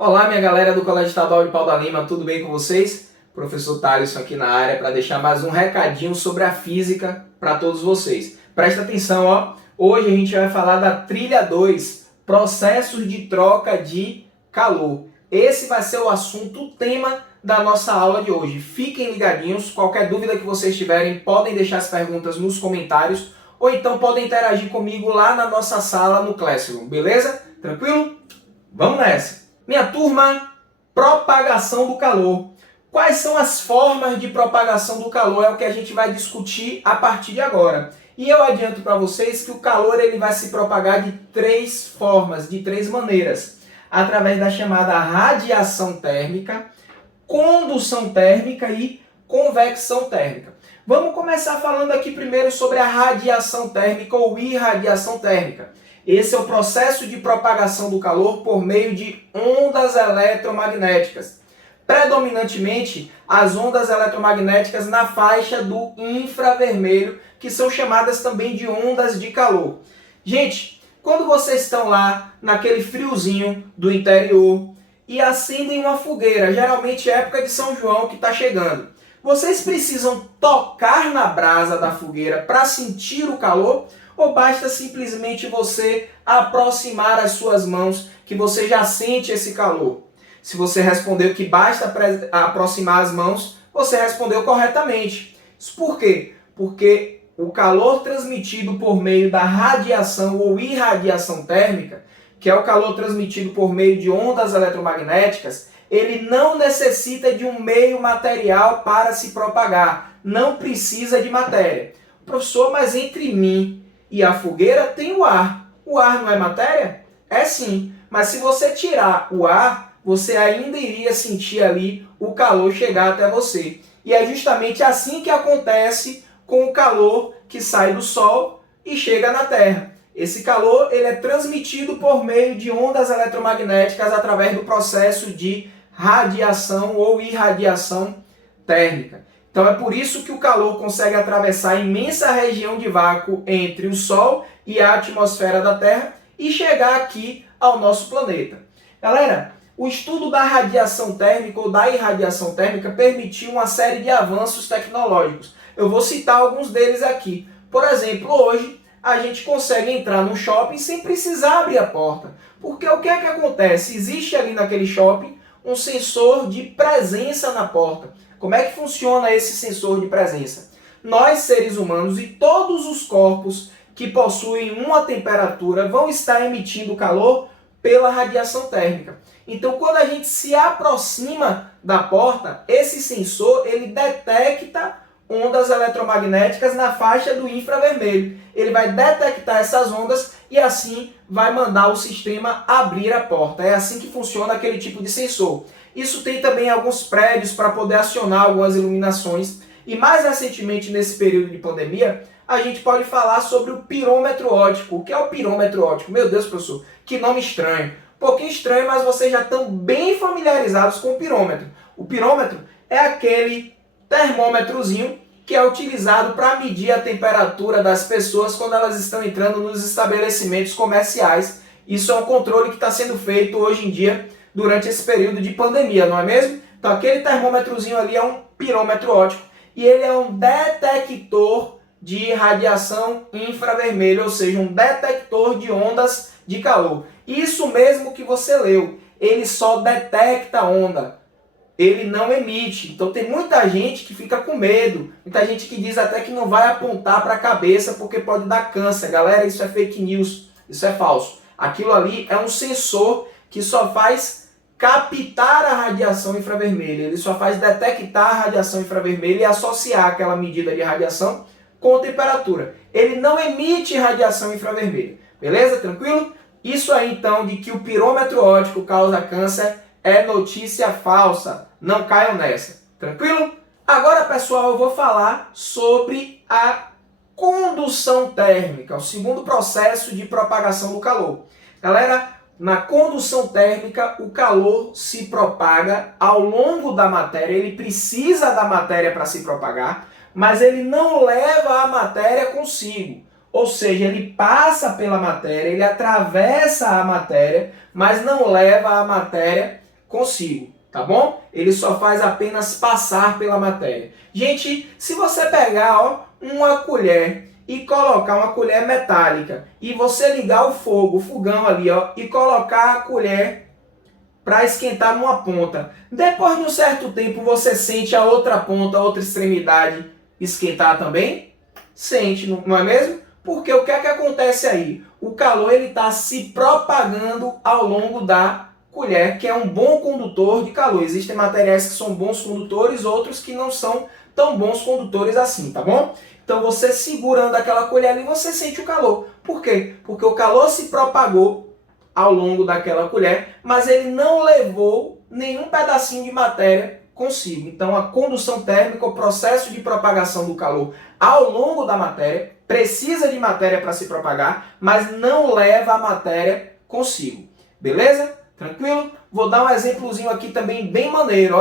Olá, minha galera do Colégio Estadual de Pau da Lima, tudo bem com vocês? Professor Thaleson aqui na área para deixar mais um recadinho sobre a física para todos vocês. Presta atenção, ó. Hoje a gente vai falar da trilha 2, processos de troca de calor. Esse vai ser o assunto, o tema da nossa aula de hoje. Fiquem ligadinhos, qualquer dúvida que vocês tiverem, podem deixar as perguntas nos comentários ou então podem interagir comigo lá na nossa sala no Classroom, beleza? Tranquilo? Vamos nessa! Minha turma, propagação do calor. Quais são as formas de propagação do calor? É o que a gente vai discutir a partir de agora. E eu adianto para vocês que o calor ele vai se propagar de três formas, de três maneiras. Através da chamada radiação térmica, condução térmica e convecção térmica. Vamos começar falando aqui primeiro sobre a radiação térmica ou irradiação térmica. Esse é o processo de propagação do calor por meio de ondas eletromagnéticas. Predominantemente, as ondas eletromagnéticas na faixa do infravermelho, que são chamadas também de ondas de calor. Gente, quando vocês estão lá naquele friozinho do interior e acendem uma fogueira, geralmente é época de São João que está chegando, vocês precisam tocar na brasa da fogueira para sentir o calor? Ou basta simplesmente você aproximar as suas mãos que você já sente esse calor? Se você respondeu que basta aproximar as mãos, você respondeu corretamente. Isso por quê? Porque o calor transmitido por meio da radiação ou irradiação térmica, que é o calor transmitido por meio de ondas eletromagnéticas, ele não necessita de um meio material para se propagar. Não precisa de matéria. Professor, mas entre mim e a fogueira tem o ar. O ar não é matéria? É sim. Mas se você tirar o ar, você ainda iria sentir ali o calor chegar até você. E é justamente assim que acontece com o calor que sai do Sol e chega na Terra. Esse calor ele é transmitido por meio de ondas eletromagnéticas através do processo de radiação ou irradiação térmica. Então é por isso que o calor consegue atravessar a imensa região de vácuo entre o Sol e a atmosfera da Terra e chegar aqui ao nosso planeta. Galera, o estudo da radiação térmica ou da irradiação térmica permitiu uma série de avanços tecnológicos. Eu vou citar alguns deles aqui. Por exemplo, hoje a gente consegue entrar num shopping sem precisar abrir a porta. Porque o que é que acontece? Existe ali naquele shopping um sensor de presença na porta. Como é que funciona esse sensor de presença? Nós, seres humanos, e todos os corpos que possuem uma temperatura vão estar emitindo calor pela radiação térmica. Então, quando a gente se aproxima da porta, esse sensor ele detecta ondas eletromagnéticas na faixa do infravermelho. Ele vai detectar essas ondas e assim vai mandar o sistema abrir a porta. É assim que funciona aquele tipo de sensor. Isso tem também alguns prédios para poder acionar algumas iluminações. E mais recentemente, nesse período de pandemia, a gente pode falar sobre o pirômetro óptico. O que é o pirômetro óptico? Meu Deus, professor, que nome estranho. Um pouquinho estranho, mas vocês já estão bem familiarizados com o pirômetro. O pirômetro é aquele termômetrozinho que é utilizado para medir a temperatura das pessoas quando elas estão entrando nos estabelecimentos comerciais. Isso é um controle que está sendo feito hoje em dia durante esse período de pandemia, não é mesmo? Então aquele termômetrozinho ali é um pirômetro óptico e ele é um detector de radiação infravermelho, ou seja, um detector de ondas de calor. Isso mesmo que você leu, ele só detecta a onda, ele não emite. Então tem muita gente que fica com medo, muita gente que diz até que não vai apontar para a cabeça porque pode dar câncer. Galera, isso é fake news, isso é falso. Aquilo ali é um sensor que só faz captar a radiação infravermelha, ele só faz detectar a radiação infravermelha e associar aquela medida de radiação com temperatura. Ele não emite radiação infravermelha. Beleza? Tranquilo? Isso aí então de que o pirômetro óptico causa câncer é notícia falsa. Não caiam nessa. Tranquilo? Agora, pessoal, eu vou falar sobre a condução térmica, o segundo processo de propagação do calor. Galera, na condução térmica, o calor se propaga ao longo da matéria, ele precisa da matéria para se propagar, mas ele não leva a matéria consigo. Ou seja, ele passa pela matéria, ele atravessa a matéria, mas não leva a matéria consigo, tá bom? Ele só faz apenas passar pela matéria. Gente, se você pegar uma colher e colocar uma colher metálica e você ligar o fogo, o fogão ali, e colocar a colher para esquentar numa ponta, depois de um certo tempo você sente a outra ponta, a outra extremidade esquentar também? Sente, não é mesmo? Porque o que é que acontece aí? O calor ele está se propagando ao longo da colher, que é um bom condutor de calor. Existem materiais que são bons condutores, outros que não são tão bons condutores assim, tá bom? Então você segurando aquela colher ali, você sente o calor. Por quê? Porque o calor se propagou ao longo daquela colher, mas ele não levou nenhum pedacinho de matéria consigo. Então a condução térmica, o processo de propagação do calor ao longo da matéria, precisa de matéria para se propagar, mas não leva a matéria consigo. Beleza? Tranquilo? Vou dar um exemplozinho aqui também bem maneiro,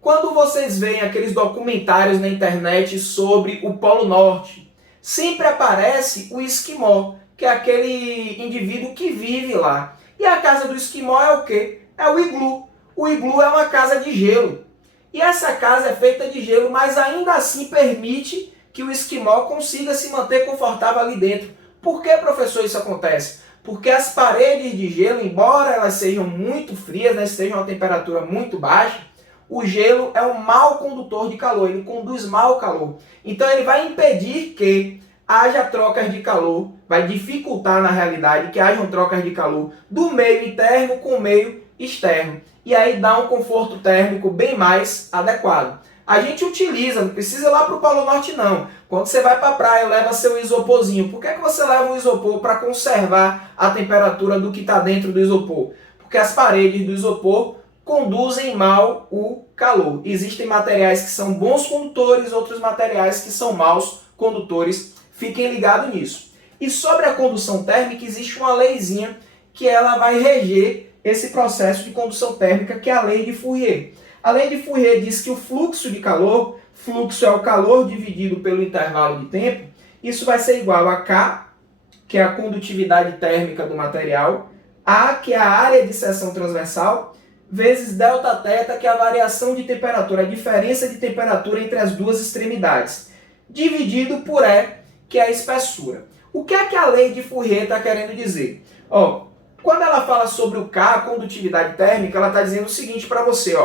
Quando vocês veem aqueles documentários na internet sobre o Polo Norte, sempre aparece o esquimó, que é aquele indivíduo que vive lá. E a casa do esquimó é o quê? É o iglu. O iglu é uma casa de gelo. E essa casa é feita de gelo, mas ainda assim permite que o esquimó consiga se manter confortável ali dentro. Por que, professor, isso acontece? Porque as paredes de gelo, embora elas sejam muito frias, estejam a uma temperatura muito baixa, o gelo é um mau condutor de calor, ele conduz mal o calor. Então ele vai impedir que haja trocas de calor, vai dificultar na realidade que hajam trocas de calor do meio interno com o meio externo. E aí dá um conforto térmico bem mais adequado. A gente utiliza, não precisa ir lá para o Polo Norte não. Quando você vai para a praia, leva seu isoporzinho. Por que você leva um isopor? Para conservar a temperatura do que está dentro do isopor. Porque as paredes do isopor conduzem mal o calor. Existem materiais que são bons condutores, outros materiais que são maus condutores. Fiquem ligados nisso. E sobre a condução térmica, existe uma leizinha que ela vai reger esse processo de condução térmica, que é a lei de Fourier. A lei de Fourier diz que o fluxo de calor, fluxo é o calor dividido pelo intervalo de tempo, isso vai ser igual a K, que é a condutividade térmica do material, A, que é a área de seção transversal, vezes Δθ, que é a variação de temperatura, a diferença de temperatura entre as duas extremidades, dividido por E, que é a espessura. O que é que a lei de Fourier está querendo dizer? Quando ela fala sobre o K, a condutividade térmica, ela está dizendo o seguinte para você,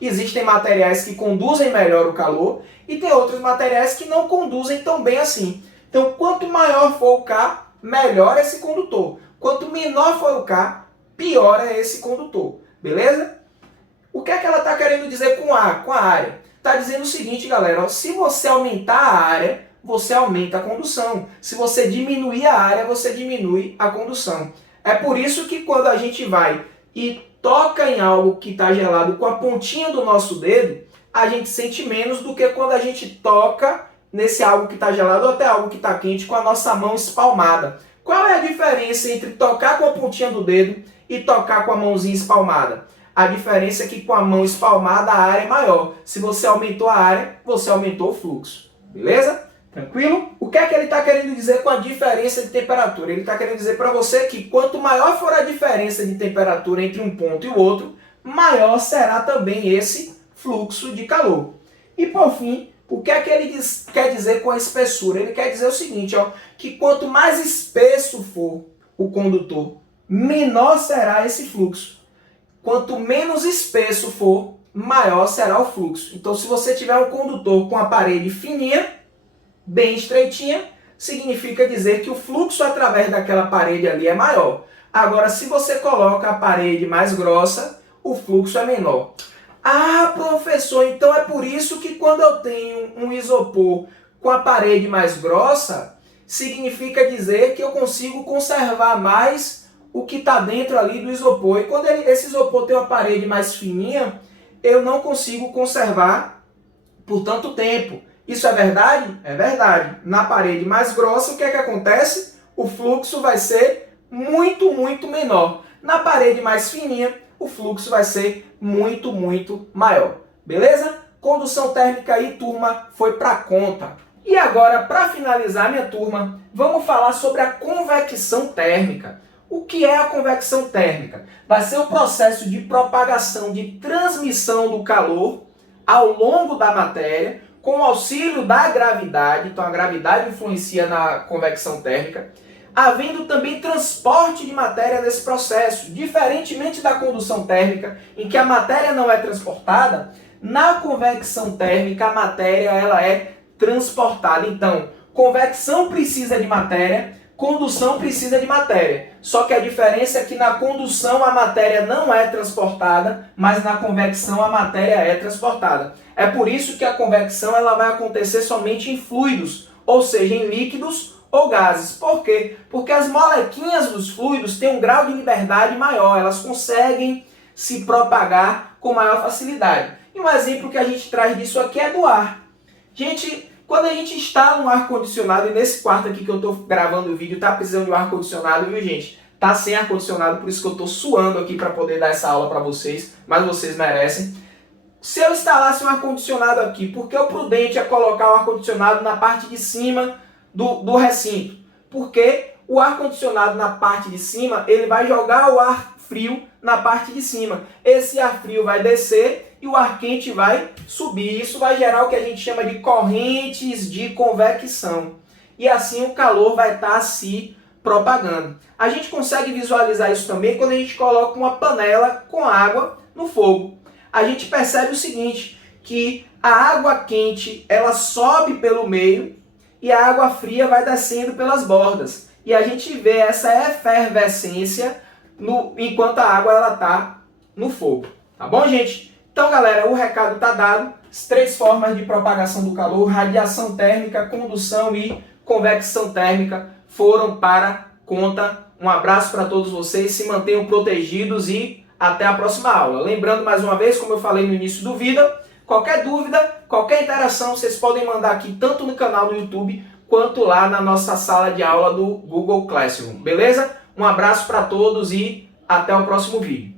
existem materiais que conduzem melhor o calor e tem outros materiais que não conduzem tão bem assim. Então, quanto maior for o K, melhor é esse condutor. Quanto menor for o K, pior é esse condutor. Beleza? O que é que ela está querendo dizer com a área? Está dizendo o seguinte, galera, se você aumentar a área, você aumenta a condução. Se você diminuir a área, você diminui a condução. É por isso que quando a gente vai e toca em algo que está gelado com a pontinha do nosso dedo, a gente sente menos do que quando a gente toca nesse algo que está gelado ou até algo que está quente com a nossa mão espalmada. Qual é a diferença entre tocar com a pontinha do dedo e tocar com a mãozinha espalmada? A diferença é que com a mão espalmada a área é maior. Se você aumentou a área, você aumentou o fluxo. Beleza? Tranquilo? O que é que ele está querendo dizer com a diferença de temperatura? Ele está querendo dizer para você que quanto maior for a diferença de temperatura entre um ponto e o outro, maior será também esse fluxo de calor. E por fim, o que é que ele quer dizer com a espessura? Ele quer dizer o seguinte, que quanto mais espesso for o condutor, menor será esse fluxo. Quanto menos espesso for, maior será o fluxo. Então, se você tiver um condutor com a parede fininha, bem estreitinha, significa dizer que o fluxo através daquela parede ali é maior. Agora, se você coloca a parede mais grossa, o fluxo é menor. Ah, professor, então é por isso que quando eu tenho um isopor com a parede mais grossa, significa dizer que eu consigo conservar mais o que está dentro ali do isopor. E quando esse isopor tem uma parede mais fininha, eu não consigo conservar por tanto tempo. Isso é verdade? É verdade. Na parede mais grossa, o que é que acontece? O fluxo vai ser muito, muito menor. Na parede mais fininha, o fluxo vai ser muito, muito maior. Beleza? Condução térmica aí, turma, foi para conta. E agora, para finalizar minha turma, vamos falar sobre a convecção térmica. O que é a convecção térmica? Vai ser o processo de propagação, de transmissão do calor ao longo da matéria, com o auxílio da gravidade. Então a gravidade influencia na convecção térmica, havendo também transporte de matéria nesse processo. Diferentemente da condução térmica, em que a matéria não é transportada, na convecção térmica a matéria ela é transportada. Então, convecção precisa de matéria, condução precisa de matéria. Só que a diferença é que na condução a matéria não é transportada, mas na convecção a matéria é transportada. É por isso que a convecção ela vai acontecer somente em fluidos, ou seja, em líquidos ou gases. Por quê? Porque as molequinhas dos fluidos têm um grau de liberdade maior, elas conseguem se propagar com maior facilidade. E um exemplo que a gente traz disso aqui é do ar. Gente, quando a gente instala um ar-condicionado, e nesse quarto aqui que eu estou gravando o vídeo, tá precisando de um ar-condicionado, viu gente? Tá sem ar-condicionado, por isso que eu estou suando aqui para poder dar essa aula para vocês, mas vocês merecem. Se eu instalasse um ar-condicionado aqui, por que o prudente é colocar o ar-condicionado na parte de cima do recinto? Porque o ar-condicionado na parte de cima, ele vai jogar o ar frio na parte de cima. Esse ar frio vai descer e o ar quente vai subir. Isso vai gerar o que a gente chama de correntes de convecção. E assim o calor vai estar se propagando. A gente consegue visualizar isso também quando a gente coloca uma panela com água no fogo. A gente percebe o seguinte, que a água quente ela sobe pelo meio e a água fria vai descendo pelas bordas. E a gente vê essa efervescência enquanto a água está no fogo. Tá bom, gente? Então, galera, o recado está dado. As 3 formas de propagação do calor, radiação térmica, condução e convecção térmica, foram para conta. Um abraço para todos vocês, se mantenham protegidos e até a próxima aula. Lembrando mais uma vez, como eu falei no início do vídeo, qualquer dúvida, qualquer interação, vocês podem mandar aqui tanto no canal do YouTube quanto lá na nossa sala de aula do Google Classroom. Beleza? Um abraço para todos e até o próximo vídeo.